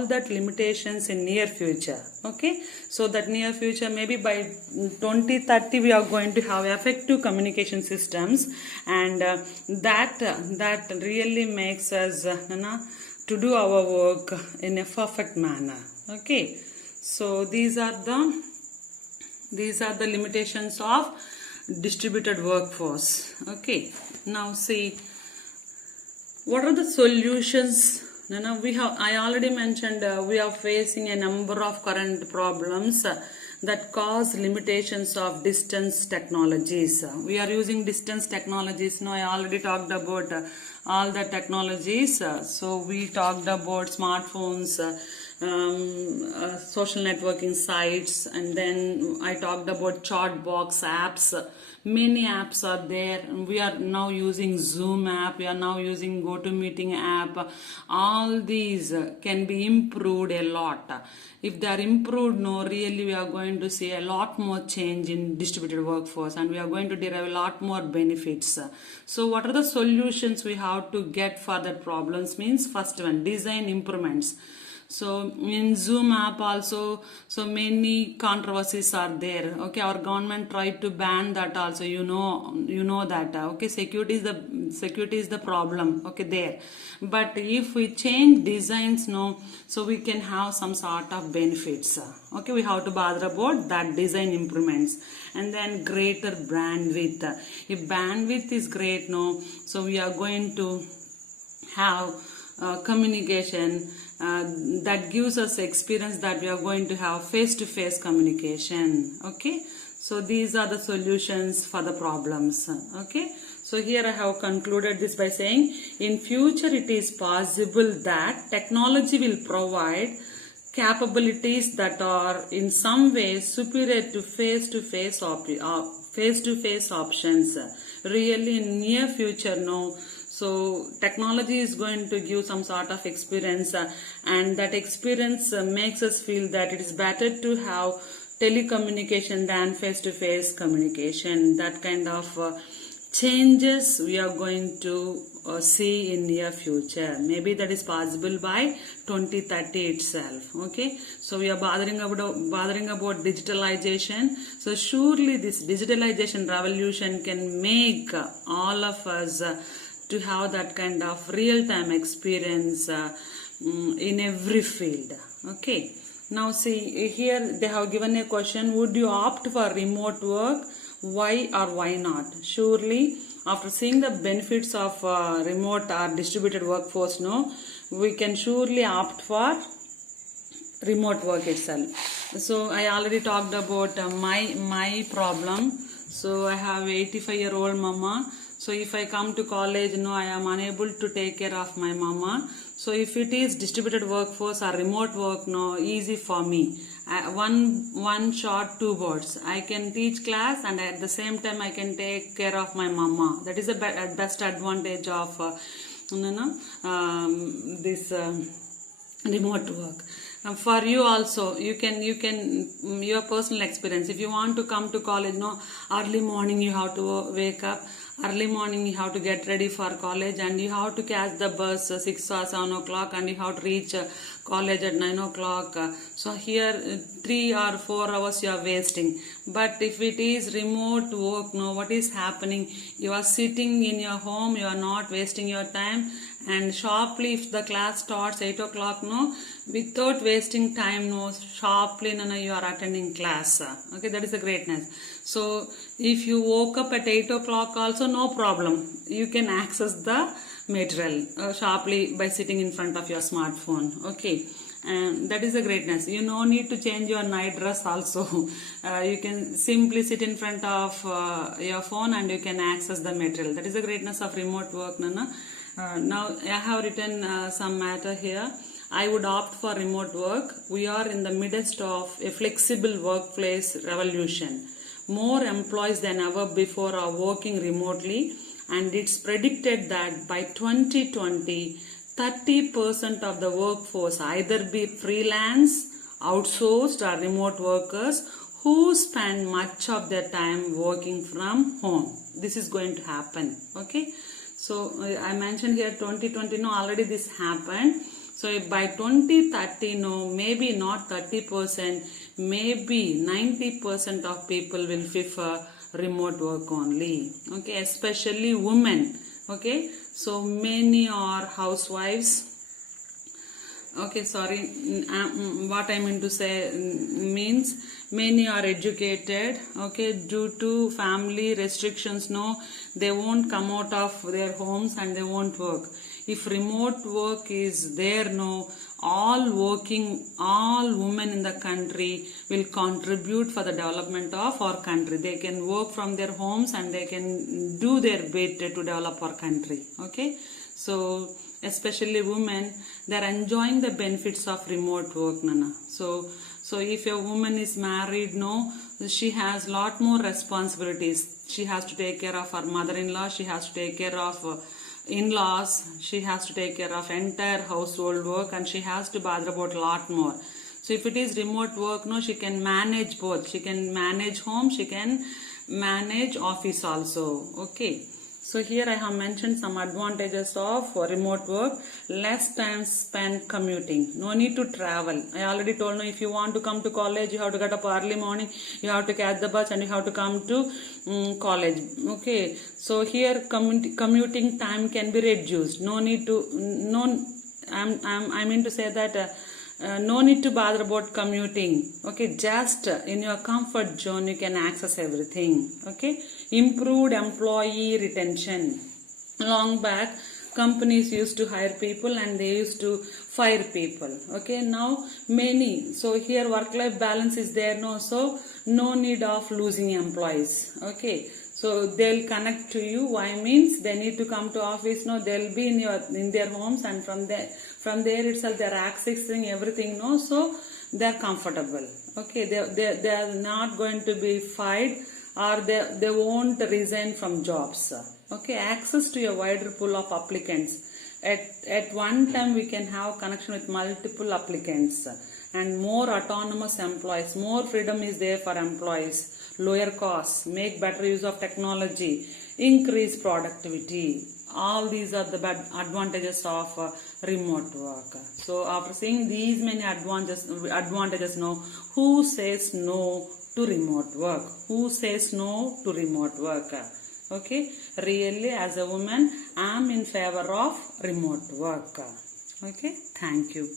all that limitations in near future. Okay, so that near future, maybe by 2030 we are going to have effective communication systems, and that really makes us to do our work in a perfect manner. Okay, so these are the limitations of distributed workforce. Okay, now see, what are the solutions? I already mentioned we are facing a number of current problems that cause limitations of distance technologies. We are using distance technologies. Now I already talked about all the technologies. So we talked about smartphones, social networking sites, and then I talked about chat box apps. Many apps are there. We are now using Zoom app, we are now using GoToMeeting app. All these can be improved a lot. If they are improved, no, really we are going to see a lot more change in distributed workforce, and we are going to derive a lot more benefits. So what are the solutions we have to get for that problems? Means first one, design improvements. So in Zoom app also, so many controversies are there. Okay, our government tried to ban that also. You know that. Okay, security is the problem. Okay, there. But if we change designs, no, so we can have some sort of benefits. Okay, we have to bother about that design improvements. And then greater bandwidth. If bandwidth is great, no, so we are going to have communication that gives us experience that we are going to have face-to-face communication. Okay, so these are the solutions for the problems. Okay, so here I have concluded this by saying, in future it is possible that technology will provide capabilities that are in some ways superior to face-to-face options. Really in near future, no, so technology is going to give some sort of experience, and that experience makes us feel that it is better to have telecommunication than face-to-face communication. That kind of changes we are going to see in near future. Maybe that is possible by 2030 itself. Okay, so we are bothering about digitalization. So surely this digitalization revolution can make all of us to have that kind of real-time experience in every field. Okay, now see, here they have given a question, would you opt for remote work? Why or why not? Surely after seeing the benefits of remote or distributed workforce, no, we can surely opt for remote work itself. So I already talked about my problem. So I have 85-year-old mama. So if I come to college, no, I am unable to take care of my mama. So if it is distributed workforce or remote work, no, easy for me. One shot, two birds. I can teach class, and at the same time I can take care of my mama. That is the best advantage of this remote work. For you also, you can your personal experience. If you want to come to college, no, early morning you have to wake up. Early morning you have to get ready for college, and you have to catch the bus 6 or 7 o'clock, and you have to reach college at 9 o'clock. So here 3 or 4 hours you are wasting. But if it is remote work, no, what is happening? You are sitting in your home, you are not wasting your time, and sharply if the class starts 8 o'clock, no, without wasting time, no, sharply, no, you are attending class. Okay, that is the greatness. So if you woke up at 8 o'clock also, no problem. You can access the material sharply by sitting in front of your smartphone. Okay, and that is the greatness. You no need to change your night dress also. You can simply sit in front of your phone and you can access the material. That is the greatness of remote work, Nana. Now I have written some matter here. I would opt for remote work. We are in the midst of a flexible workplace revolution. More employees than ever before are working remotely, and it's predicted that by 2020, 30% of the workforce either be freelance, outsourced or remote workers who spend much of their time working from home. This is going to happen. Okay, so I mentioned here 2020, no, already this happened. So if by 2030, no, maybe not 30%, maybe 90% of people will prefer remote work only. Okay, especially women. Okay, so many are housewives. Okay, sorry, what I mean to say means many are educated. Okay, due to family restrictions, no, they won't come out of their homes and they won't work. If remote work is there, no, all women in the country will contribute for the development of our country. They can work from their homes and they can do their bit to develop our country. Okay, so especially women, they are enjoying the benefits of remote work, Nana. So if a woman is married, no, she has lot more responsibilities. She has to take care of her mother-in-law, she has to take care of in-laws, she has to take care of entire household work, and she has to bother about a lot more. So if it is remote work, no, she can manage both. She can manage home, she can manage office also. Okay. So here I have mentioned some advantages of remote work. Less time spent commuting. No need to travel. I already told you, if you want to come to college, you have to get up early morning, you have to catch the bus and you have to come to college. Okay. So here commuting time can be reduced. No need to, I mean to say that no need to bother about commuting. Okay, just in your comfort zone you can access everything. Okay, improved employee retention. Long back, companies used to hire people and they used to fire people. Okay, now many. So here work-life balance is there. No, so no need of losing employees. Okay. So they'll connect to you. Why means they need to come to office. No, they'll be in their homes, and from there itself they're accessing everything. No, so they're comfortable. Okay, they are not going to be fired, or they won't resign from jobs. Okay, access to a wider pool of applicants. At one time we can have connection with multiple applicants, and more autonomous employees. More freedom is there for employees. Lower costs, make better use of technology, increase productivity. All these are the advantages of remote work. So after seeing these many advantages now, who says no to remote work? Who says no to remote work? Okay, really as a woman, I am in favor of remote work. Okay, thank you.